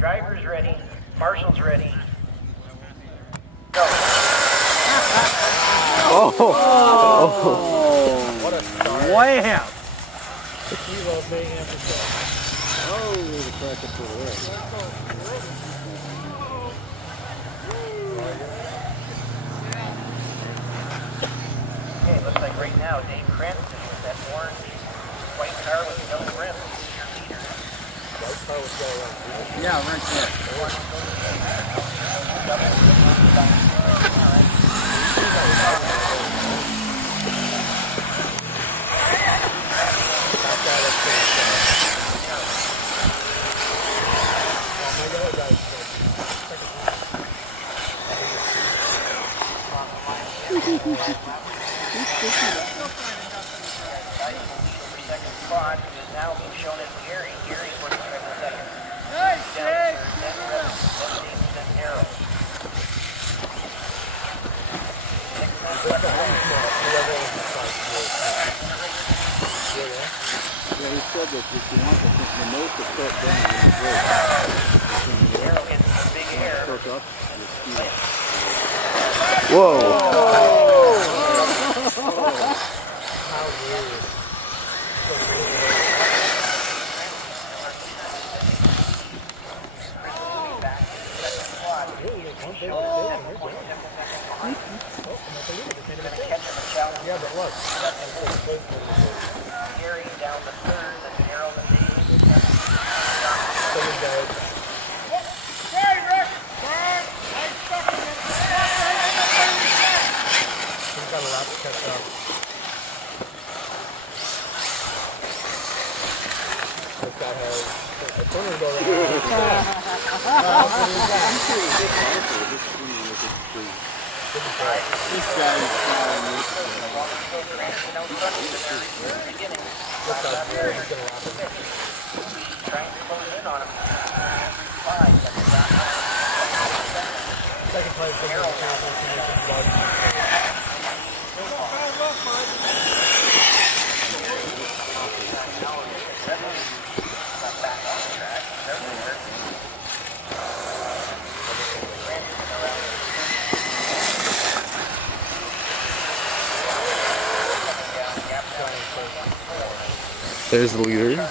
Driver's ready. Marshal's ready. Go. Oh! What a start. Wham! Kilo mayhem for sure. Oh, there's a crack up over there. Okay, it looks like right now Dave Cranston with that orange white car with no rim is your leader. White car with yellow rim. Yeah, right there. Second spot is now being shown as Gary. Gary's working for second. Nice, Jake! Then Arrow. Yeah, he said that if you want to put the nose to start down, Arrow gets the big air. Whoa! How weird. Yeah, but look. Gary down the third, and Arrow the lead. Hey, Rick! Nice stuff in it. He's got a lot to catch up. This guy has a corner to go around. This guy is Looks like he's going to wrap it. Trying to close in on him. Second place for Arrow. There's the leader.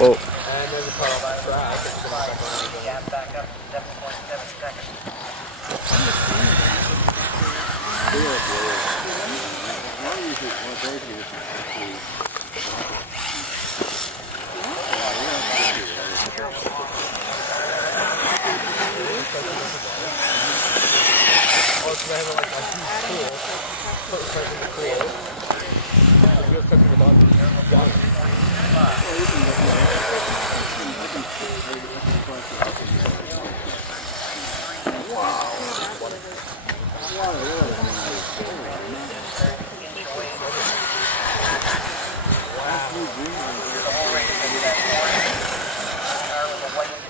Oh. And there's a car on the track. Gap back up to 7.7 seconds. Oh, so they have like a huge pool. Put the cars in the pool. If you're cooking the dog, got it.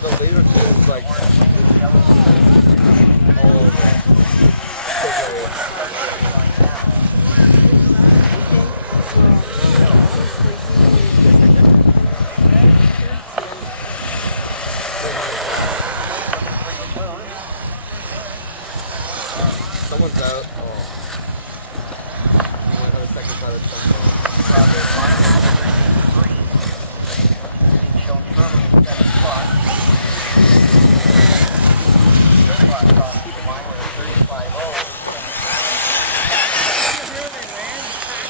The leader is like all over. Someone's out. Oh. You might have a second car that's coming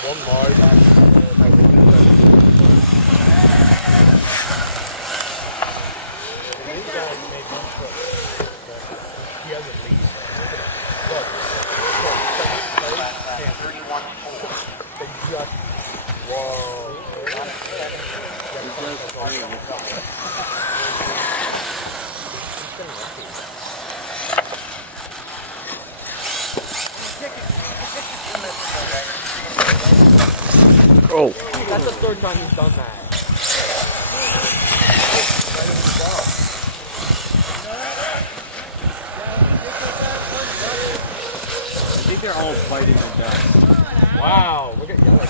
one more. He has a lead. Look. They just. Whoa. Oh. That's the third time he's done that. I think they're all fighting their back. Wow, look at yellow there.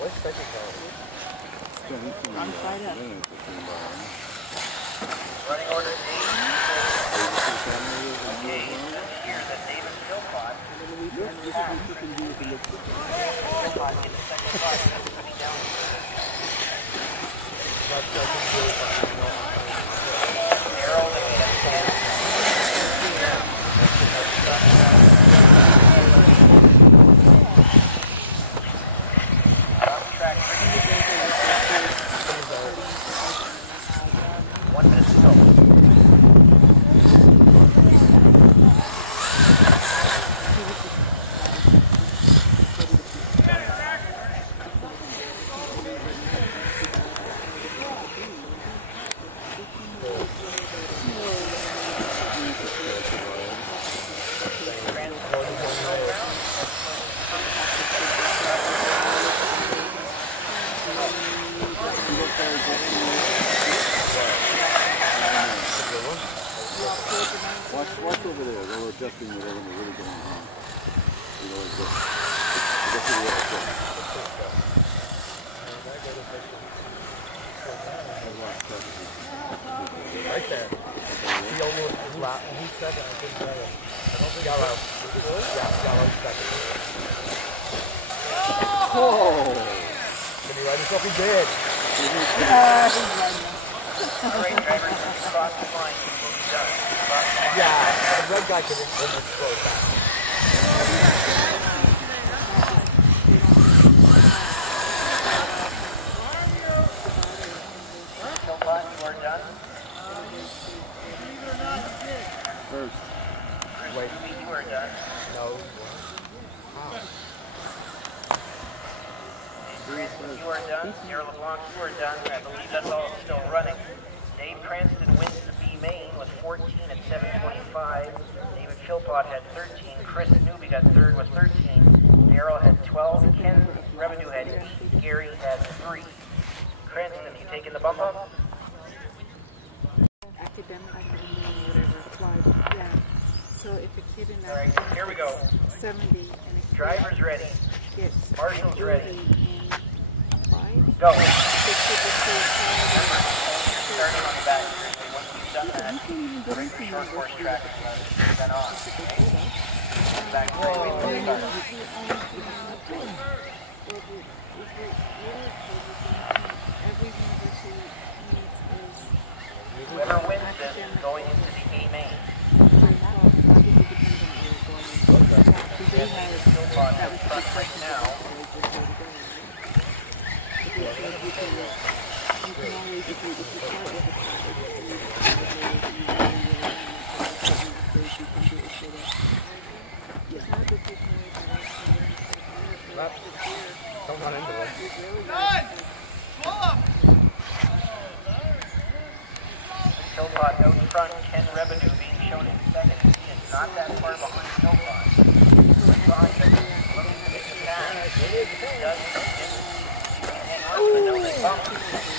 What's second card? Running order 8. Okay, it says here that David Philpott gets the second spot. He's coming down. Arrow that we have 10. Top track 1 minute to go. Watch over there. They're adjusting whatever they're really going on. You know, it's just Right there. He almost flat. He's second. I think yellow. I don't think yellow. Yeah, yellow second. oh! Can he ride himself? He did. All right, drivers, cross the line. We'll be done. Cross the line. Yeah, the red guy could almost slow it down. Philpott, you are done. First. Wait. You are done. No. You are done. Sierra LeBlanc, you are done. I believe that's all still running. Dave Cranston wins the B main with 14 at 7:25. David Philpott had 13. Chris Newby got third with 13. Darrell had 12. Ken Revenue had 8. Gary had 3. Cranston, you taking the bump up? Academic, whatever, applied. Yeah. So if a kid in All right, here we go. 70 and a kid Drivers ready. gets Marshall's ready. in applied, Go. the kid will stay applied. Starting on the back straight. Once we've done that, we're ready for short course track. Then on. Back straight. We'll start. Whoever wins this is going into the A main. David Philpott out front right now. Don't run into it. Philpott out front. Ken Revenue being shown in second. He is not that far behind Philpott. Behind him, looking to make the pass. He does. Hang on to the nose bump.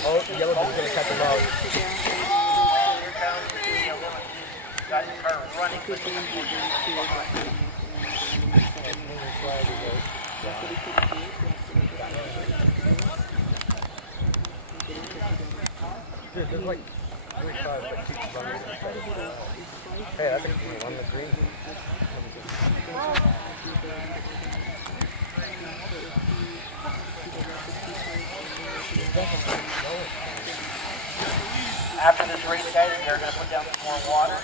Oh, the yellow one's going to catch him out. Here comes the yellow. He's got his car running, but he's behind. Dude, there's like 3 cars that keep running. Hey, that's a cool one, the green. After this race, guys, they're going to put down some more water.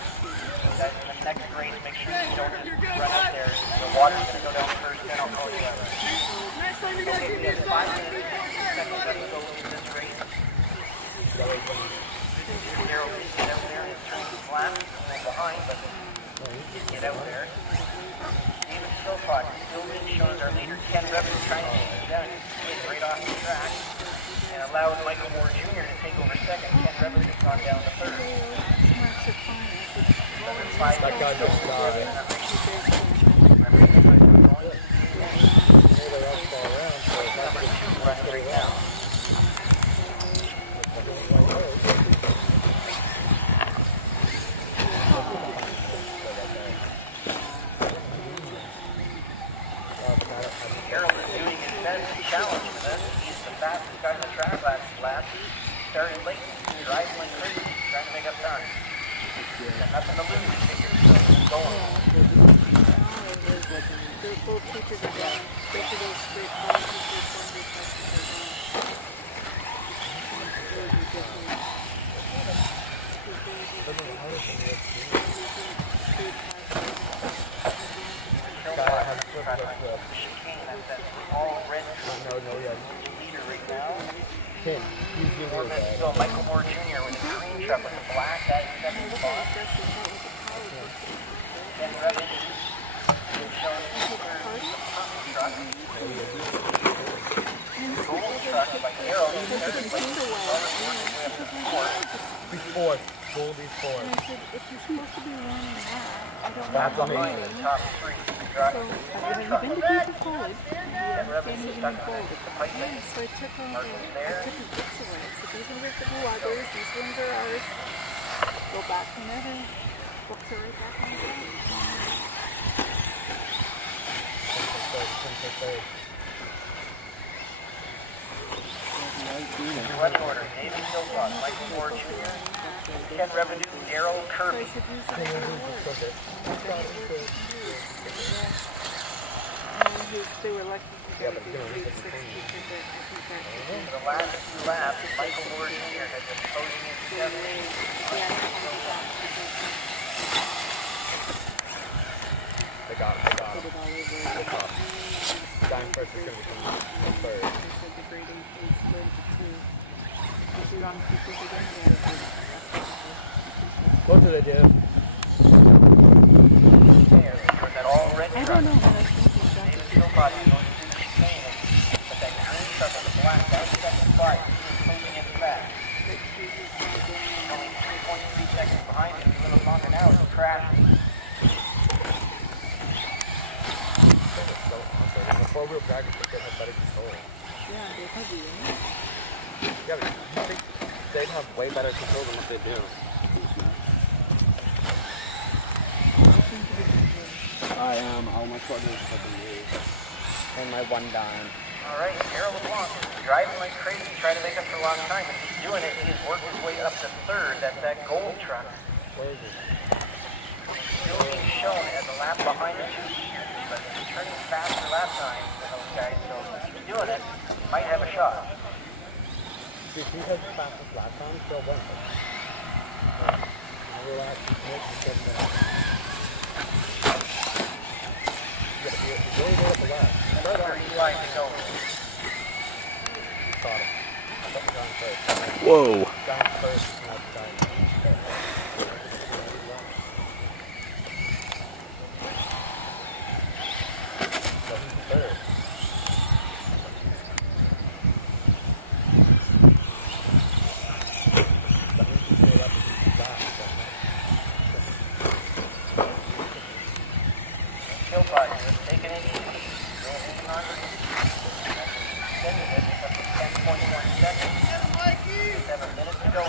Guys, in the next race, make sure you don't just run up there. The water's going to go down first, then I'll call you out. Okay, we have 5 minutes, 6 seconds left to go in this race. Darrell can get out there and turn flat. He's behind, but he did get out there. David Philpott still being shown as our leader. Ken Revenue trying to take him down. He's right off the track and allowed Michael Moore Jr. to take over second. Ken Revenue on down to third. That guy just died. Number 2 running right now. Harold is doing his best to challenge for this. He's the fastest guy in the track last lap. He started late, driving like crazy, trying to make up time. Got nothing to lose, he figures, so he's going. Both teachers are going. Both of those straight cars, So Michael Moore Jr. with a green truck with a black at second spot. Then Revin is showing the purple truck. Gold truck by Harold in third place. He's fourth. Goldie's fourth. and I said, if you're supposed to be running that, I don't That's know. Behind the top 3. Truck. So, have you been to Beaver College? And Revin's stuck on it. The pipe Yeah, so I took all the, I took the books away. So these ones are for the others, these ones are ours. Go back whenever. Books are right back on the Running order, David Silvon, Michael Moore Jr., Ken Revenue, Daryl Kirby. They were lucky to get the grade 6 teacher, but I think that For the last 2 laps, Michael Moore Jr. has been posing in 7th. They got him. They caught him. Dying first is going to become third. What do they do? There, with that all red I truck. don't know what I was thinking. David Silvon is going to do the same. But that green truck with the black, that's second spot. He's posing in fast. Only 3.3 seconds behind him. He's a little longer now. It's crashing. The four-wheel drag is getting a better control. Yeah, they're heavy, right? Yeah, but you think they'd have way better control than what they do. I am. All my partners have been used. And my one dime. All right, Harold LeBlanc is driving like crazy, trying to make up for a long time. But he's doing it. He has worked his way up to third. That's that gold truck. Where is it? Still being shown as a lap behind the 2 leaders, but he's turning faster lap time than those guys. So if he keeps doing it, he might have a shot. Dude, he has the fastest lap time, still won. Relax, he's making 7 minutes. You really go up the lap. 35 to go. He caught him. I thought he got him first. Whoa. Down first, now it's time. So he's third. That means he's made up his lap. Philpott is taking it easy. Going on. Extended it up to 10.1 seconds. 7 minutes to go.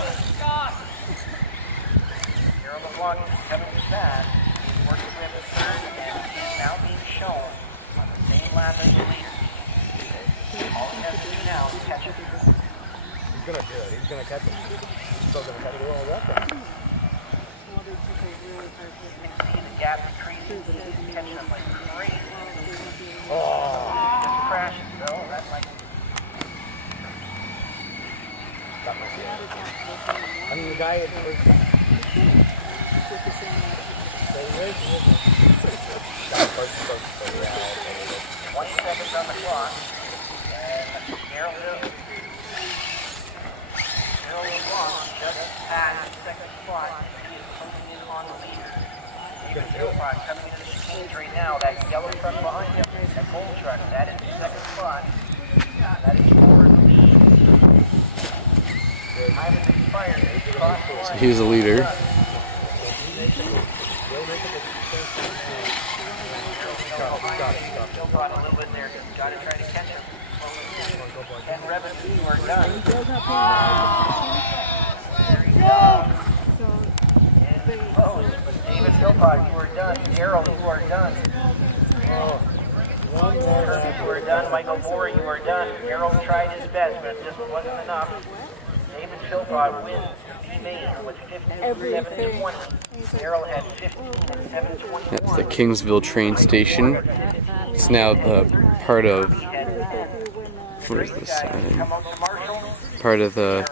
Harold LeBlanc is coming fast. He's working his way up to third, and he's now being shown on the same lap as the leader. All he has to do now is catch him. He's gonna do it. He's gonna catch him. He's still gonna catch it. We're all weapons. See the gap decreasing. He's catching them like crazy. Oh! Just crashes though. That might. That might be it. I mean, the guy at first. So he racing, isn't it? That first supposed to go out. 20 seconds on the clock. And Harold LeBlanc just passed the second spot. He is closing in on the leader. David Philpott coming into the change right now. That yellow truck behind him, that gold truck, that is the second spot. That is for the lead. Time is So he's the leader. Philpott a little bit there. Got to try to catch him. And Revenue, you are done. There you go. David Philpott, you are done. Daryl, you are done. Kirby, you are done. Michael Moore, you are done. Daryl tried his best, but it just wasn't enough. David Philpott wins the main with 15-7-20. Daryl had 15-7-21. That's the Kingsville train station. It's now the part of, where's the sign? Part of the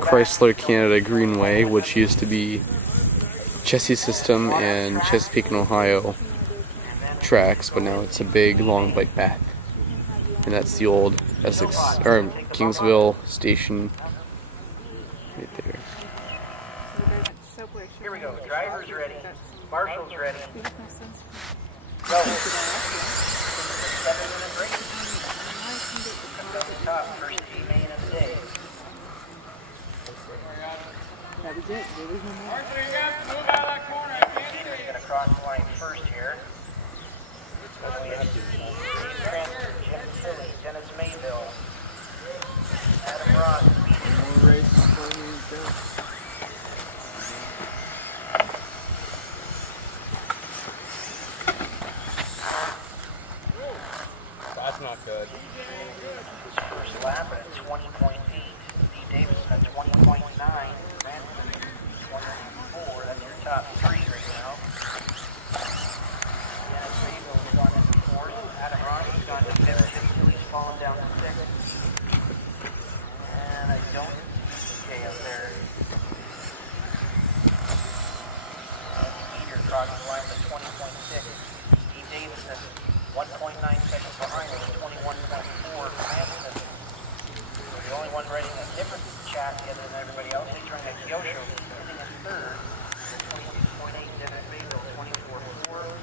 Chrysler Canada Greenway, which used to be Chessie System and Chesapeake and Ohio tracks, but now it's a big long bike path. And that's the old Essex or Kingsville station right there. Here we go. Driver's ready. Marshall's ready. Go. 7-minute break. Comes up the top. First D main of the day. That was it. There was no more. Arthur, you have to move out of that corner. I can't see Peter's you. going to cross the line first here. We have Steve Cranston, Jim Tilly, Dennis Mayville, Adam Ross. That's not good. His first lap at 20.8. Steve Davidson at 20.9. Cranston 24. That's your top three right now. Dennis Mayville's gone into fourth. Adam Ross has gone to fifth. Jim Tilly's fallen down to sixth. And I don't see up there. Peter crosses the line with 20.6. Steve Davidson 1.9 seconds behind with 21.4. Cranston, the only one riding a different chassis other than everybody else. He's running a Kyosho, sitting in third. 26.8. Dennis Mayville 24.4.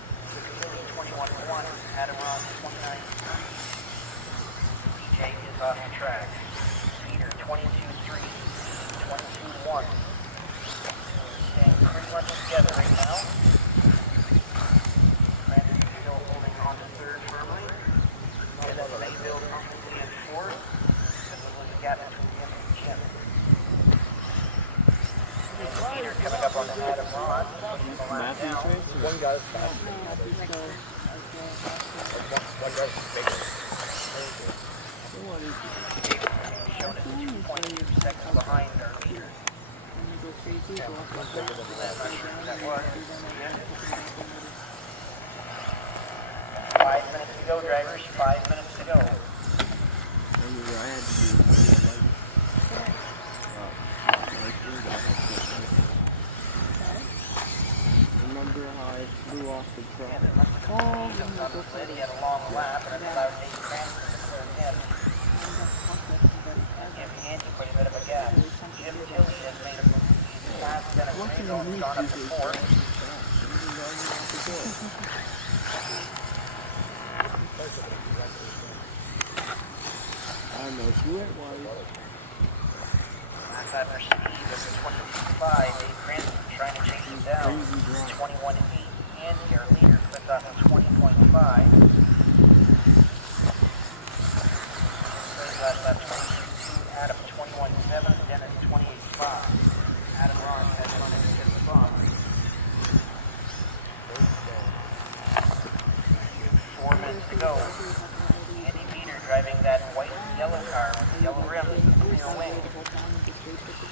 Tilly 21.1. Adam Ross 29.3. DJ is off the track. Peter 22.3. 22.1. Staying pretty much together right now. Cranston still holding on to third firmly. Dennis Mayville comfortably in fourth. And then there's a gap between him and Jim. And Peter coming up on the Adam Ross. Pushing the line down. One guy's fast. One guy's bigger. Shown as 2.2 seconds behind our leader. I'm not sure who that was. 5 minutes to go, drivers. 5 minutes to go. Remember how I flew off the truck? And it must have come from he had a long lap, and it allowed Dave Cranston to clear him. And give Andy quite a bit of a gap. Jim Tilly has made a fast Dennis Mayville, has gone up to fourth. I don't know, if you went wide. Last lap for Steve is 22.5. Dave Cranston trying to chase him down. 21.8. Andy, our leader, clipped off at 20.5. Last lap 22.2. Adam 21.7. Dennis 28.5. Adam Ross has run in fifth spot. 4 minutes to go. Andy Peter driving that white and yellow car with the yellow rims and the clear wing.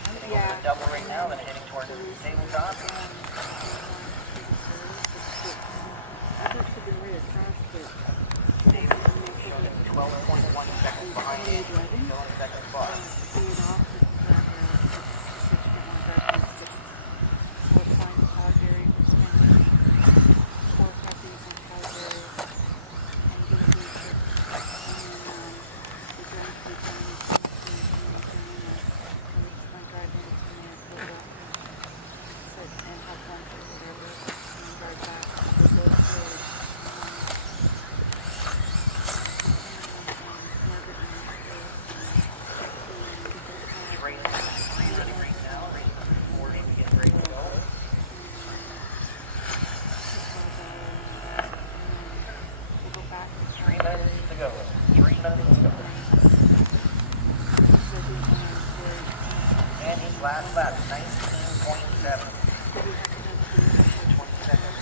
Heading over the double right now, then heading towards the tabletop. David showed him 12.1 seconds behind Andy, still in second spot. laps, 19.7. 20 seconds.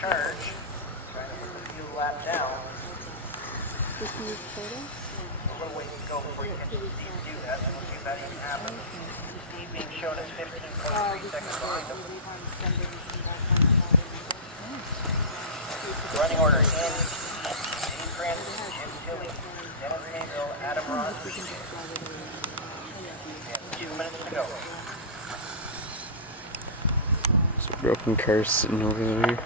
Charge, trying to put the fuel lap down. A little ways to go before you catch Steve to do that, so we'll see if that even happens. Steve being shown as 15.3 seconds behind him. Running order in Dave Francis, Jim Tilley, Dennis Mayville, Adam Ross, and 2 minutes to go. There's a broken car sitting over there.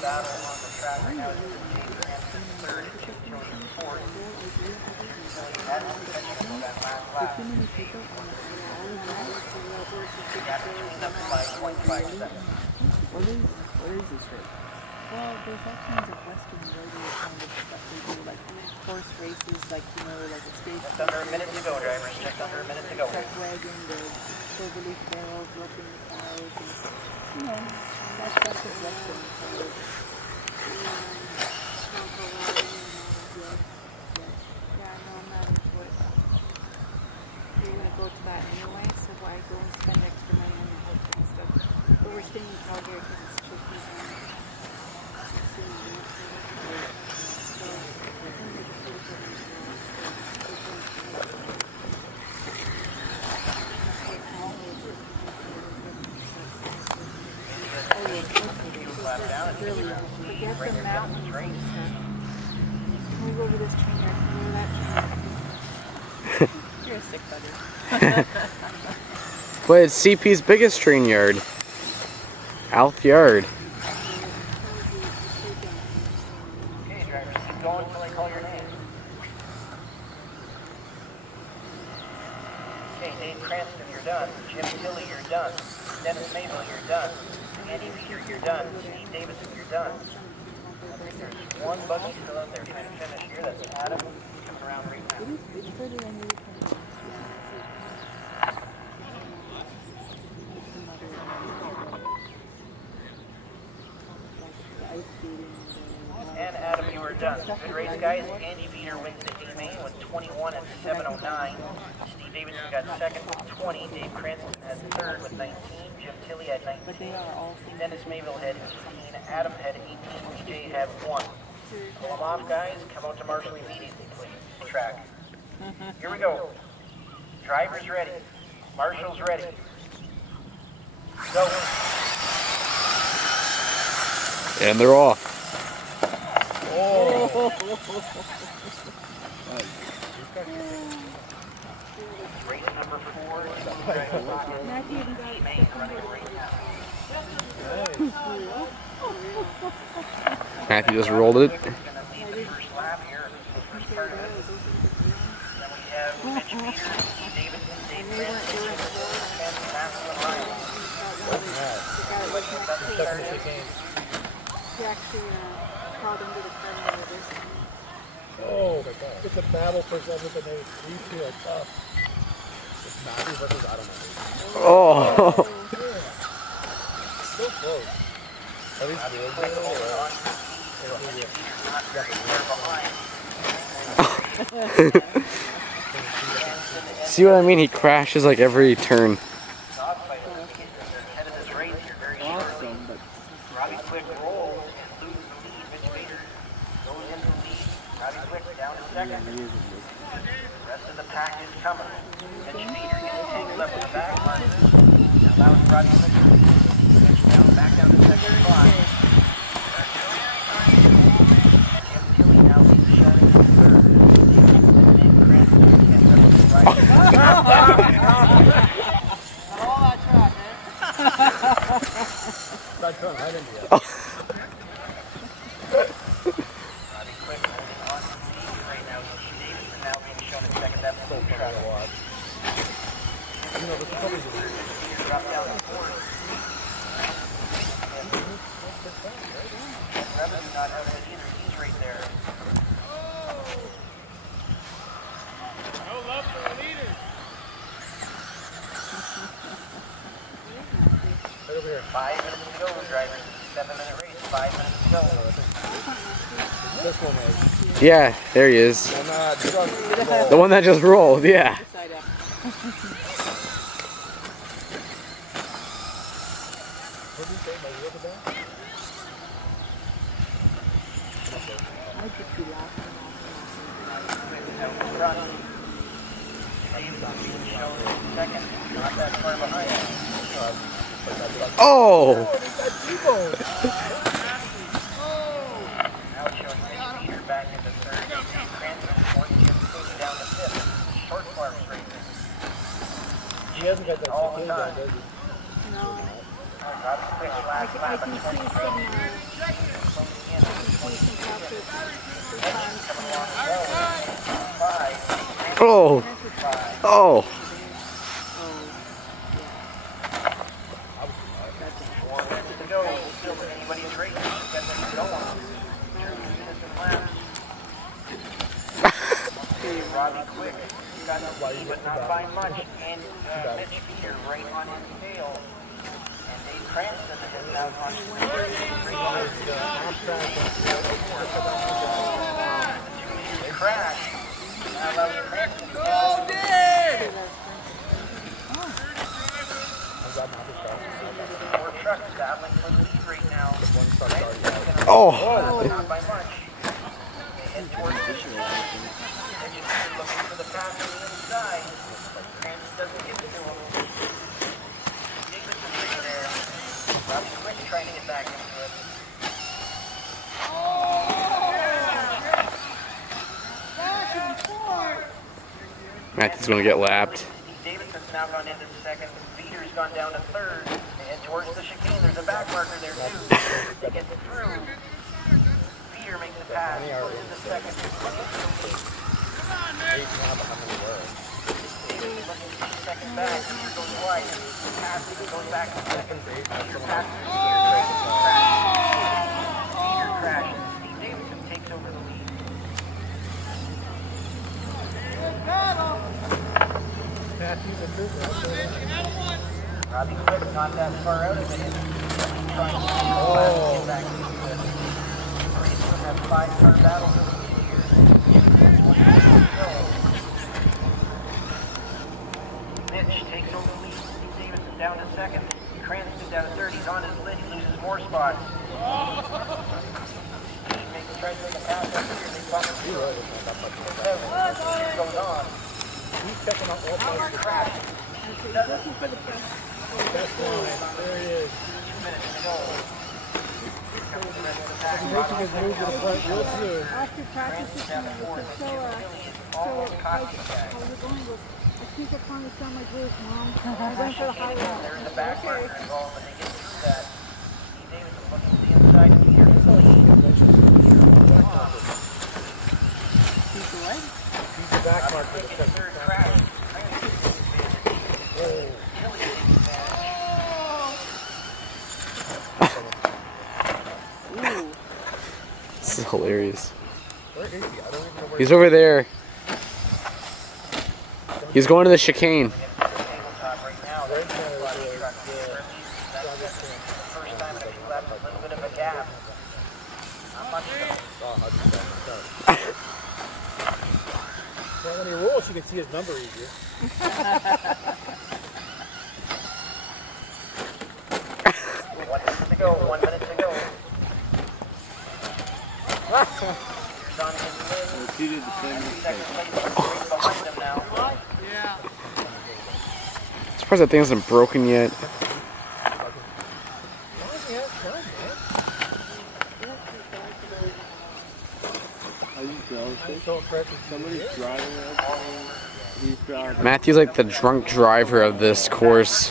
Battle on the track right now is Dave Francis third, Jim Tilley fourth. Tilley has the potential for that last lap. The gap between them by 0.5 seconds. What is this race? Well, there's actually a Western rodeo kind of stuff they do, like horse races, like, you know, like a stage. Just under a minute to go, drivers. Just under a minute to go. Truck wagon, the silver leaf barrels, looking the cows, and, you know, that's a Western kind of. Yeah, no, I'm not into it. We're going to go to that anyway, so why go and spend extra money on the hotel and stuff? But we're staying in Calgary because it's tricky. Really, forget the mountains and stuff. Can we go over this train yard? Can we go to that train yard? You're a sick buddy. But it's CP's biggest train yard. Alf Yard. Okay, drivers, keep going until I call your name. Okay, Dave Cranston, you're done. Jim Tilley, you're done. Dennis Mayville, you're done. Andy Peter, you're done. Steve Davidson, you're done. I think there's one buggy still out there trying to finish here. That's Adam. He's coming around right now. And Adam, you are done. Good race, guys. Andy Peter wins the A-Main with 21 at 7:09. Steve Davidson got second with 20. Dave Cranston had third with 19. Jim Tilley had 19. Dennis Mayville had 18. Adam had 18. BJ had 1. Pull them off, guys. Come out to Marshall immediately, please. Track. Here we go. Drivers ready. Marshall's ready. Go. And they're off. Oh! Race number 4. A-Main running right now. Matthew just rolled it. Going to lead the first lap here. First part of it. Then we have Mitch Peters, Steve Davidson, Dave Cranston, Matthew and Ryan. He actually crawled into the car and this. Oh my god. It's a battle for everything. These two are tough. It's Matthew versus I don't know. Oh. So close. At least See what I mean? He crashes like every turn. Head of this race here very shortly. Robbie Quick rolls and loses the lead. Mitch Bader goes into the lead. Robbie Quick down to second. The rest of the pack is coming. Mitch Peter getting tangled up in the back marker. That allows Robbie Quick to pitch down, back down to second spot. Jim Tilly now leads the shot into third. Dave Cranston gets up to the right. All that track, eh? That's right into you. Robbie Quick holding on to the lead right now. Steve Davidson now being shown in second. That's full truck. You know, the trouble is Peter dropped down to fourth. Revenue not out of it either. He's right there. No love for the leaders. right over here. 5 minutes to go, drivers. 7-minute race. 5 minutes to go. This one is. Yeah, there he is. And just The one that just rolled, yeah. Side up. What did you say? My wheel back? I could be laughing. Out in front. Dave's being shown in second. Not that far behind. Oh! Now it's showing Mitch Peter back into third. Dave Cranston fourth. Jim Tilly down to fifth. Short farms racing. He hasn't got that All the chicane down, time. does he? No. Robbie Quick last I lap can at see 23. some pictures. Coming along well. 5. Oh! Oh! 4 minutes to go. Still anybody's race. Got them going. Robbie Quick got the lead, but not by much. And Mitch Peter right on his tail. And Dave Cranston has now gone to the third. The crash. Now allows Cranston to get four trucks battling for the lead right now. Oh! Not by much. They head towards the shore. They're looking for the pass on the inside. Cranston doesn't get to him. Davidson's right there. Robbie Quick trying to get back into it. Matthew's gonna get lapped. Davidson's now gone into second. Peter's gone down to third. They head towards the chicane. There's a back marker there too. They get through. Peter makes the pass. Goes into second. Davidson looking for second back. Peter goes wide. Passes and goes back to second. Peter passes. Peter crashes. Steve Davidson takes over the lead. Robbie Quick not that far out of it. He's trying to get back into it. Race will have 5-car battle for the lead here. Mitch takes over the lead. Steve Davidson down to second. Cranston down to third. He's on his lid. He loses more spots. Steve tries to make a pass up here. They bump it through. Here goes on. He's checking out all Peter crashes. He does it. Best line. There he is. 2 minutes to go. Here comes the rest of the pack. He's making his move to the front real soon. After practice, Down to fourth. Jim Tilly is almost caught these guys. I think I finally found my groove, Mom. I went for the high road. There's the back marker involved, but they get through that. Steve Davidson looking to the inside. Peter to the lead. He's the back marker. Quick in third crash. This is hilarious. Where is he? I don't even know where He's over there. He's going to the chicane. Tabletop right now. That's the first time in a few laps, a little bit of a gap. Not much though. Well, when he rolls, you can see his number easier. 1 minute to go. 1 minute to go. Here's on his lid. repeated the same mistake. Behind them now. Yeah. I'm surprised that thing hasn't broken yet. Are you jealous? Somebody's driving that. He's driving. Matthew's like the drunk driver of this course.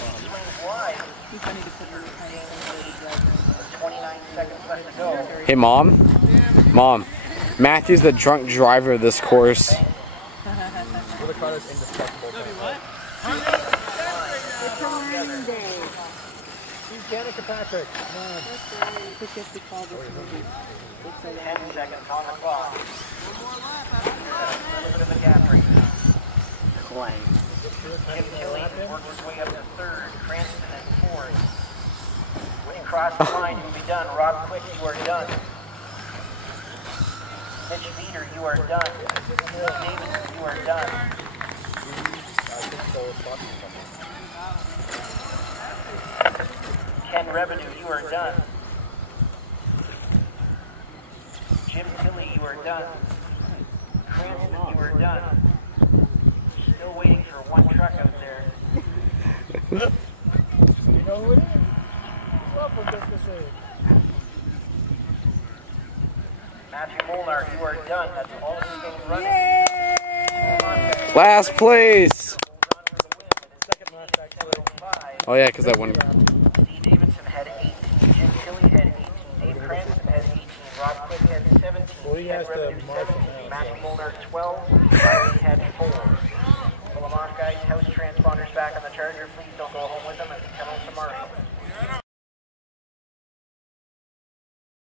Hey, Mom? Mom, Matthew's the drunk driver of this course. Janica Patrick. 10 seconds on the clock. A little bit of a gap right now. Clang. Jim Tilley worked his way up to third. Cranston at fourth. When you cross the line, you'll be done. Rob Quick, you are done. Mitch Veeder, you are done. Davidson, you are done. Ken Revenue, you are done. Jim Tilley, you are done. Cranston, you are done. Still waiting for one truck out there. You know who it is? Love from Business Aid. Matthew Molnar, you are done. That's all the things running. Last place! Second last actually. Oh yeah, because that one. Steve Davidson had 18. Jim Tilley had 18. Dave Cranston had 18. Rob Quick had 17. Ken Revenue 17. Matthew Molnar 12. Riley had 4. The Lamont guys, house transponders back on the Charger fleet.